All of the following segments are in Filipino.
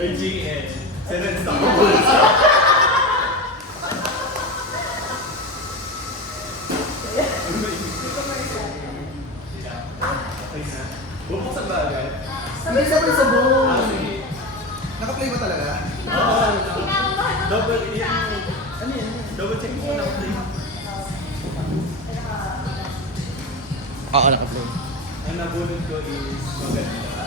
IGN. Seven star. Okay na. Bubuksan ba agad? Sabay-sabay sa buong. Sige. Naka-play ba talaga? Oo. Double yan. Ano yan? Double check mo na play. Oo, naka-play. Ang nabunod ko is maganda.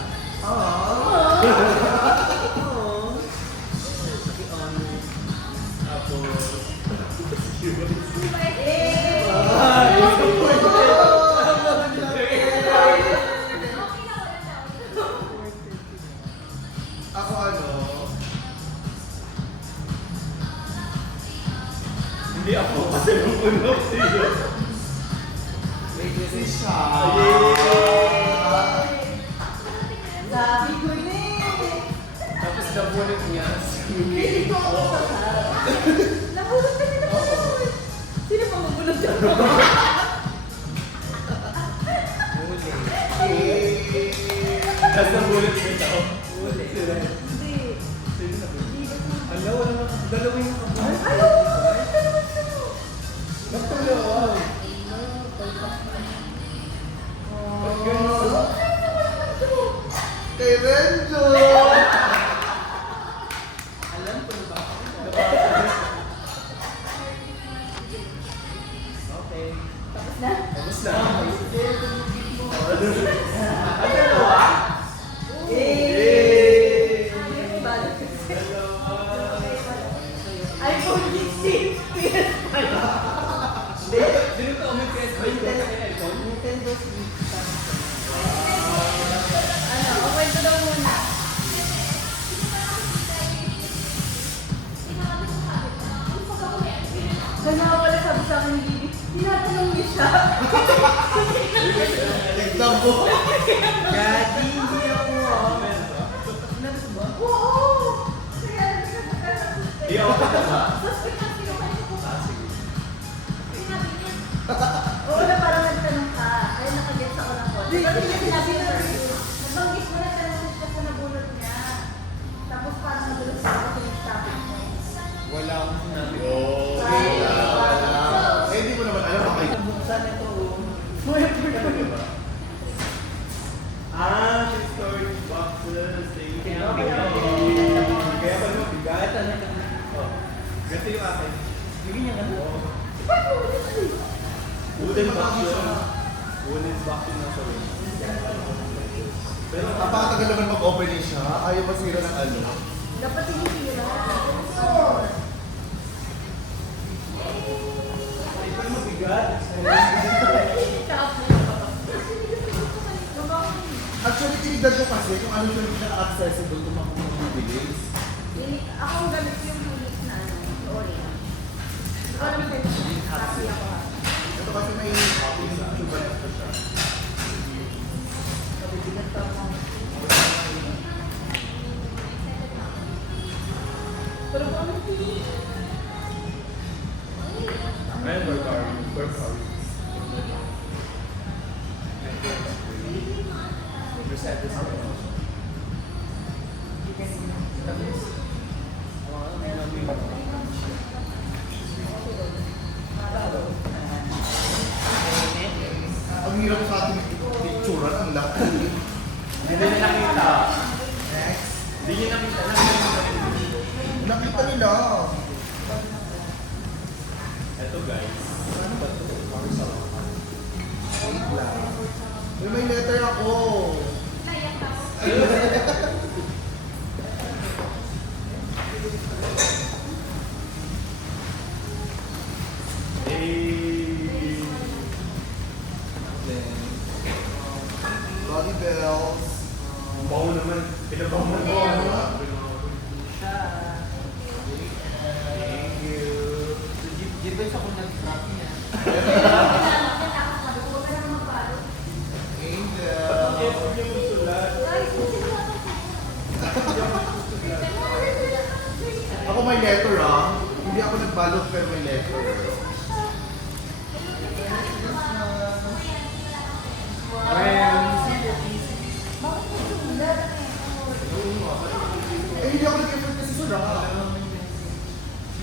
Ako ano? Hindi ako kasi nung unok siya. Si Sha. Sabi ko na Tapos nabunod niya. Hindi ko ako sa nabulot na kita. Sino pa mabulot ka? Tapos nabunod niya ito. Hindi. Sino nabunod? Ala, wala na. Dalawin yung kapal. Ayaw mo! Nagtulong. Ba't ganun? Kay Renzo! Alam ko na ba? Okay. Tapos na? Tapos na. Eh! Balot kasi. iPhone 16. Dito ka umit kaya sa iPhone? Nintendo Switch. Ano, kwento daw muna. Sana wala sabi sa akin ni Bibi, tinatanong niyo siya. Tignan mo! Gagi, hindi ako. Oo! Kaya Di ako ka ba? oo na parang nagtanong ka. Ay, nakagets ako ng konti. Pero hindi sinabi na nabanggit mo na tanong siya sa nabulot niya. Tapos parang nagulos sa ako yung topic mo. Wala akong sinabi. Eh, hindi mo naman alam. Okay. Buksan ito. Storage boxes. Kaya pa naman bigat. Ganito yung akin. Hindi niya ganun. Wooden box yun. Wooden box yun nasa rin. Pero Napakatagal naman mag-open siya. Ayaw masira ng ano. Dapat sinisira. ay pa mabigat. Actually, tinignan ko kasi kung ano siya pinaka-accessible kung makapagbibilis. Ako ang gamit ko yung unit na ano, orange. Parang happy ako. Ito kasi may YouTube na ito siya. Pero kung ano Ayun, work hard. Work hard. Reset this one. Ang hirap sa ating picturean, ang laki. Hindi nila nakita. Next. Hindi nyo nakita. Nakita nila. Ito guys. Ano ba ito? Wait lang. May letter ako. Hey! Then, body bells. Ang baho naman. Pinabaho mo. Thank you. Gibay sa kung nag-trap niya. Angel. Ako may letter ah. Hindi ako nagbalot pero may letter. Eh, hindi ako nag-effort kasi sila.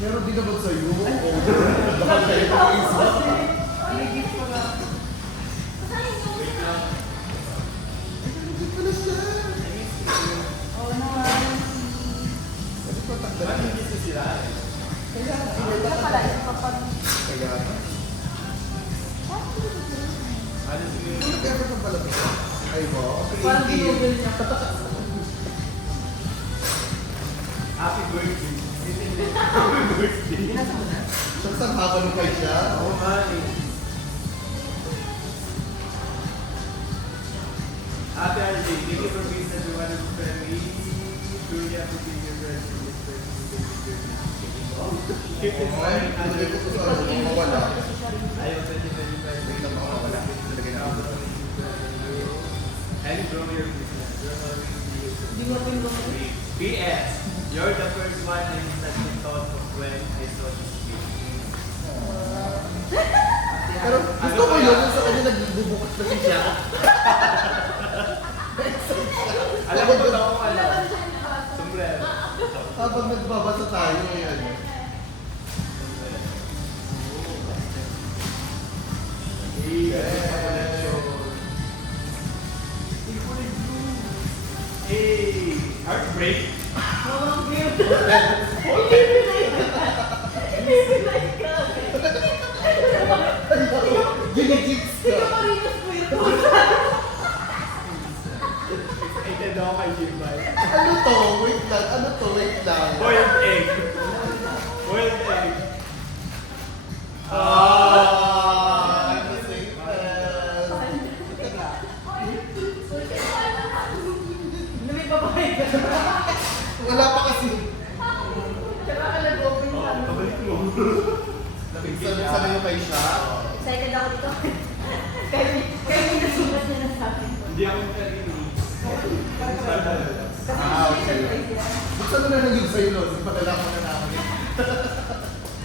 Meron din naman sa'yo. Oo. Bakit kayo pag-isa? May gift ko lang. Hindi pala siya. Oo naman. Kasi pa Bakit tagdalan. hindi ko sila? Kaya nga. Kaya pala, yung kapag... Kaya nga. Ano siguro? Nag-effort ng pala ito. Ay mo? Parang ginugol niya. Happy birthday. Happy birthday. Siyang ang haba nung kay siya. Oo nga eh. Ate RJ, thank you for being such a wonderful family. Truly appreciate your presence in this birthday. Keep in mind, Ano ito ko sa ano? Mawala. ayaw 2025 Hindi na mawala. Talaga na ako. and grow your business. You're always Hindi mo pinulong. PS, you're the first one I instantly thought of when I saw this video. Pero gusto ko yun sa kanya nagbubukot na siya. Alam mo ba ako ano? Sombrero. Habang nagbabasa tayo, may ano. Hey, heartbreak. Ginigigs ka. Excited ako kay Jimbay. Ano to? Wait lang. Ano to? Wait lang. Boiled egg. Boiled egg. Ah, I'm the safest. Wala pa kasi. Pabalik mo. Sabi niyo kay siya. Excited ako dito. Kaya may nasulat niya na sa akin. Hindi ako kanino. Kasi Ah, okay. surprise yan. Buksan mo na lang yung sa'yo, Lord. Ipadala ko na namin.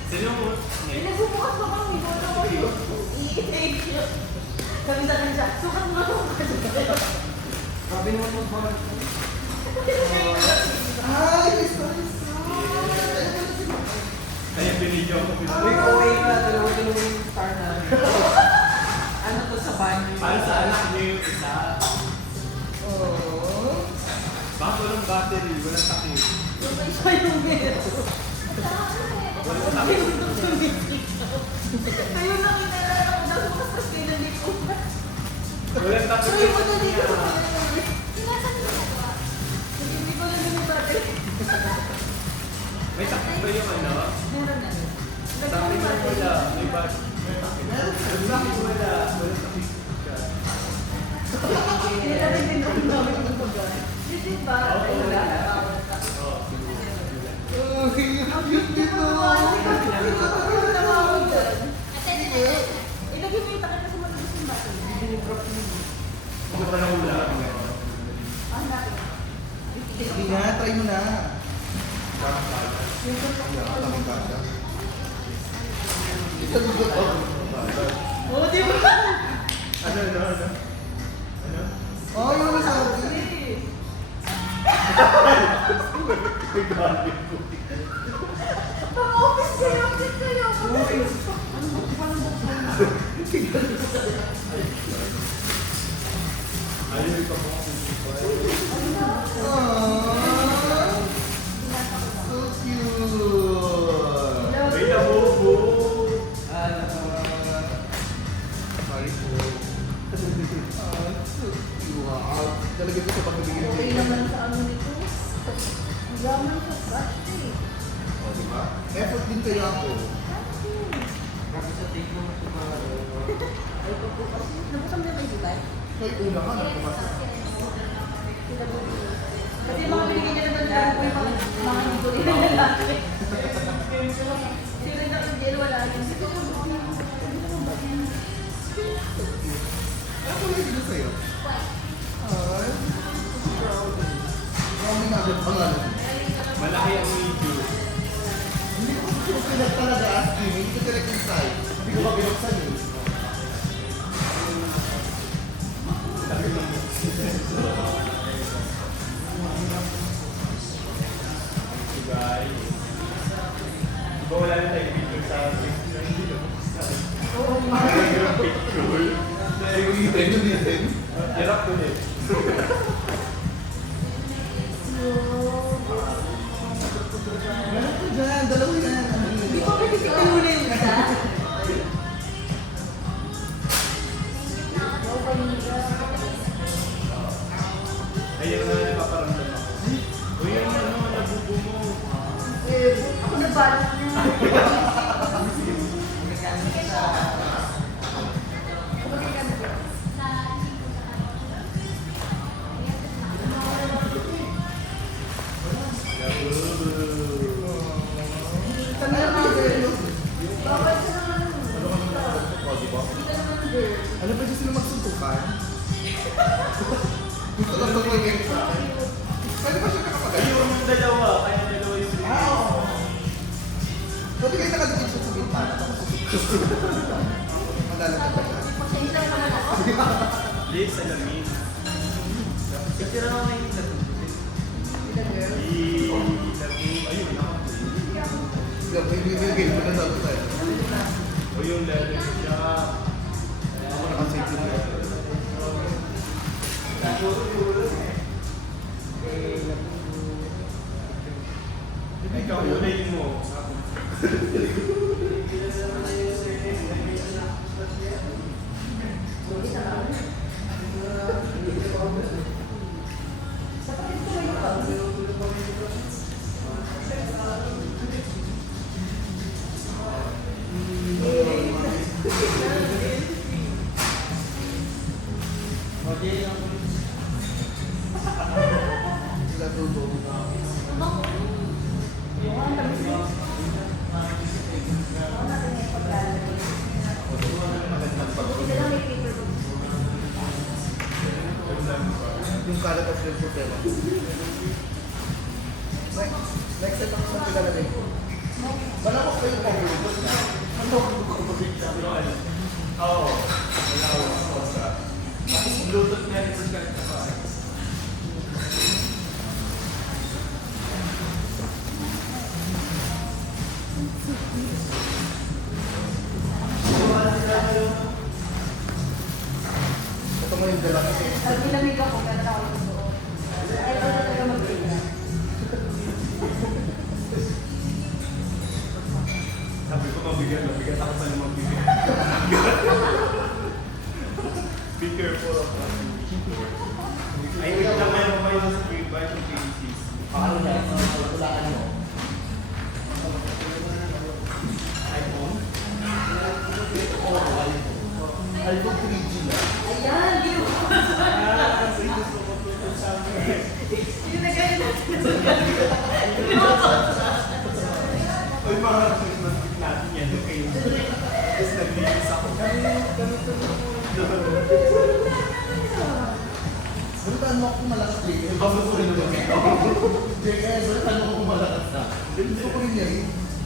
Sino mo? Eh, nagbubukas pa kami. Wala ko yun. I-take yun. Sabi sa akin siya, sukat mo ito. Sabi mo mo ba? Ay, isa. Kaya binidyo ako. Wait, okay na, dalawa-dalawa yung star namin. Ano to sa banyo? Para sa anak niyo yung isa. Oh. Bakit walang battery? Walang takip. Sabay siya yung meron. Walang takip. Ayun lang inalala ko daw bukas kasi pinalik ko. Walang takip. Ay, mo na dito. Hindi ko lang yung battery. May takip ba yung ano? Meron na. Takip mo wala. May battery. Meron ka. Yung takip wala. Walang takip. Nilagay din ako namin yung baga. Dito ba? Oo, Ayun wala. na. Oo. Oh, cute dito. Ilagay mo yung takip kasi malabas yung battery. Ano pa na wala? Ah, natin. Sige nga, try mo na. Yung suntok ko alam mo. Ito mo ba? Oo, di ba? Ano? Ano? Oh, yun ang sabi. Pang-office kayo, office kayo. Ayun yung kapag Aww. So cute. May nabubo. Sorry po. So cute. Wow. Talaga ko sa pagbibigay ng Okay cake. naman sa ano nito. Ang yaman sa battery. Oh, di ba? Effort din kaya ako. Grabe sa take mo ito mga Ay, pagbukas. Nabuksan mo na yung July? Kaya una ka na pumasok. Kasi yung mga binigyan niya naman lang po yung mga hindi ko rin nalalaki. Si Rina Angel, wala rin. Ano ko lang dito sa'yo? Ay. Marami na agad pangalan. Malaki ang video. Hindi ko pinag talaga asking. Hindi ko direct inside. Hindi ko pa binuksan eh. balot niyo. Kapag ka na doon. Kami naman girl. Bawal siya naman. Ano ka naman nakakasok ko, di ba? Hindi ka naman girl. Ano pa sila magsuntukan? Gusto lang sa mga game sa akin. Pwede ba siya nakapagay? Ayun yung dalawa, kaya dalawa yung Oo. Pwede kayo nakadikit siya sa bintana. Malalagay ba siya? Pasensya ka naman ako. Liz, alamin. Kasi na naman yung natutulog. Hindi girl. Ayun, May bibigay mo na sabi sa'yo. o yung leather siya. Ako nakasave yun eh. Ikaw, unayin mo. Isa ka. Sa kapit ko may ikaw. Sila tuto. Ang tamis mo. Ako natin yung paglalagay. Magandang pag- Buti na lang may paper book. Yung kalat at yung problema. Next set ako sa pilalagay ko. Wala ko kayo pang bulot na. Ano ko bigla? Oo. Wala ko sa kosa. Tapos lutot niya rin sa kahit pa. Ito mo yung dala kasi. Pag nilamig ako, meron ako yung doon. Ay, ito talaga mag-bigla. Sabi ko mabigat ako sa lumang bigat. Be careful of that. Ay, wait lang, meron pa yung screen by yung cases. Ano yan? Tulaan mo. iPhone? iPhone 3G na. Ayan, ginawa ko. Yun na gaya natin. Uy, mga Christmas gift natin yan. Okay. Tapos nag-release ako. Balitaan mo ako kung malakas din. Eh, basta ko rin naman ito. JS, balitaan mo ako kung malakas na. Gusto ko rin yan.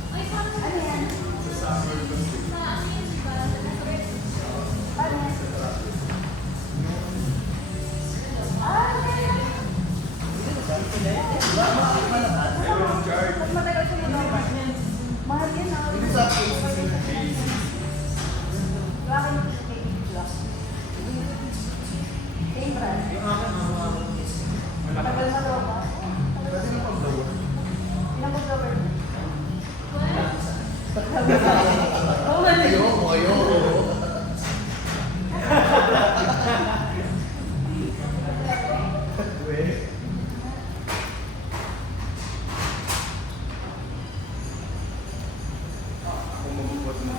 Ano yan? Sa summer lang. Ano yan? Ah, Malakas. Meron charge. mas matagal siya magawa. Mahal yan ah. Hindi sa akin. Bakit yung baby block? Same brand. Yung akin, Tagal na daw ba? Pwede mo pang-blower. Ilang mag-cover? Oo, mali. Ayoko, ayoko. Wait. Kung mabubuhat mo.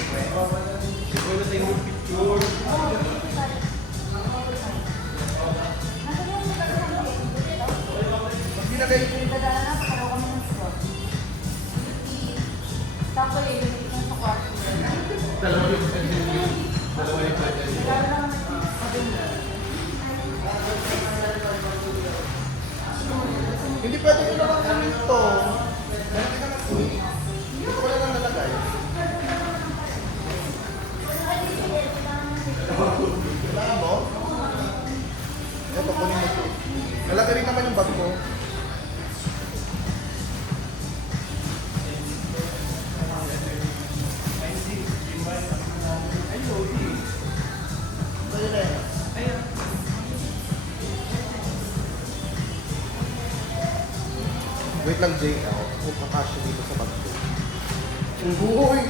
Ikaw na tayo picture. Pag ginagay ko, Dadaan na, pagkaraw kami ng slot. Tapos yun, yung sa kwarto. dalawa yung pwede yung dalawa yung pwede. Lalo na kami sabi mo. Hindi pwede ko naman kami ito. Meron ka naman po eh. Dito ko lang nalagay. Kailangan mo? Ito, kunin mo ito. Nalagay rin naman yung bag ko. Sa'yo na yan. Wait lang, Jay. Ako, kung kakasya dito sa bag ko. Uy!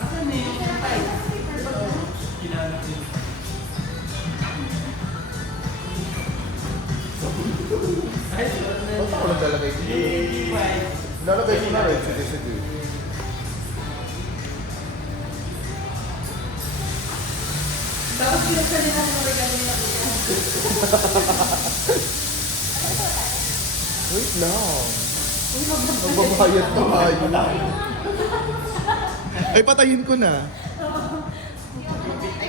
Asan na yung Lalagay ko na rin. Sige, sige. Tapos pinagsan din natin ang regalo nila kuya. Wait lang. Uy, Magbabayad pa tayo. Ay, patayin ko na.